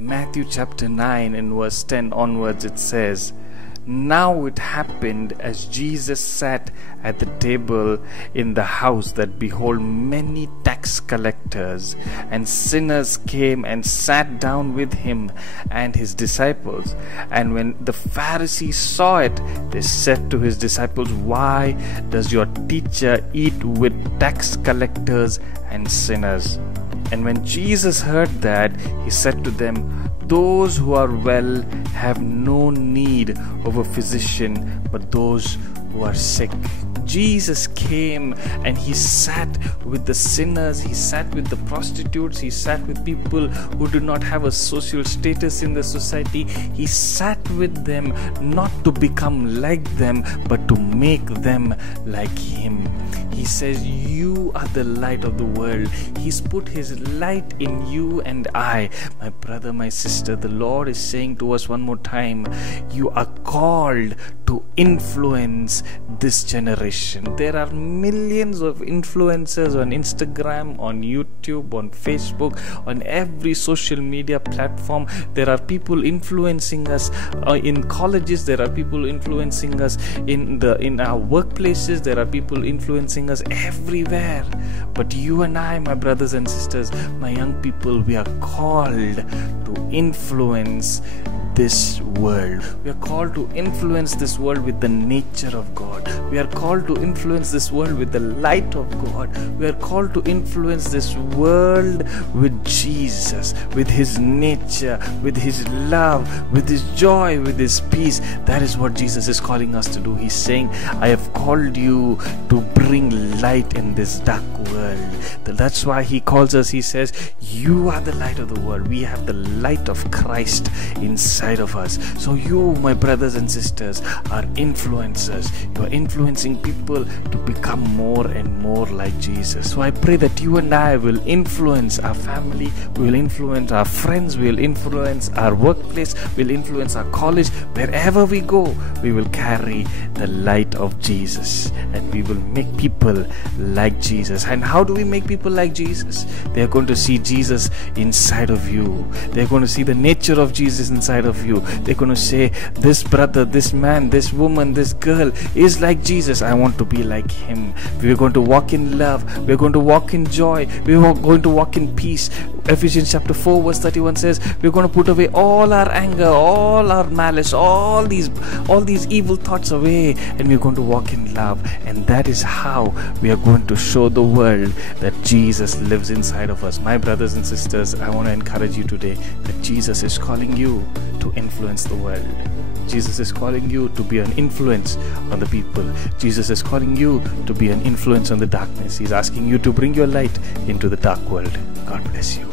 Matthew chapter 9 and verse 10 onwards, it says, "Now it happened as Jesus sat at the table in the house that behold many tax collectors and sinners came and sat down with him and his disciples. And when the Pharisees saw it, they said to his disciples, 'Why does your teacher eat with tax collectors and sinners?' And when Jesus heard that, he said to them, 'Those who are well have no need of a physician, but those who are sick.'" Jesus came and he sat with the sinners, he sat with the prostitutes, he sat with people who do not have a social status in the society. He sat with them not to become like them, but to make them like him. He says, "You are the light of the world." He's put his light in you and I. My brother, my sister, the Lord is saying to us one more time, you are called to influence this generation. There are millions of influencers on Instagram, on YouTube, on Facebook, on every social media platform. There are people influencing us in colleges. There are people influencing us in our workplaces. There are people influencing us everywhere. But you and I, my brothers and sisters, my young people, we are called to influence this world. We are called to influence this world with the nature of God. We are called to influence this world with the light of God. We are called to influence this world with Jesus, with his nature, with his love, with his joy, with his peace. That is what Jesus is calling us to do. He's saying, "I have called you to bring light in this dark world." That's why he calls us. He says, "You are the light of the world." We have the light of Christ inside of us. So you, my brothers and sisters, are influencers. You are influencing people to become more and more like Jesus. So I pray that you and I will influence our family, we will influence our friends, we will influence our workplace, we will influence our college. Wherever we go, we will carry the light of Jesus and we will make people like Jesus. And how do we make people like Jesus? They are going to see Jesus inside of you. They are going to see the nature of Jesus inside of you. They're going to say, "This brother, this man, this woman, this girl is like Jesus. I want to be like him." We're going to walk in love. We're going to walk in joy. We're going to walk in peace. Ephesians chapter 4 verse 31 says, we're going to put away all our anger, all our malice, all these evil thoughts away, and we're going to walk in love. And that is how we are going to show the world that Jesus lives inside of us. My brothers and sisters, I want to encourage you today that Jesus is calling you to influence the world. Jesus is calling you to be an influence on the people. Jesus is calling you to be an influence on the darkness. He's asking you to bring your light into the dark world. God bless you.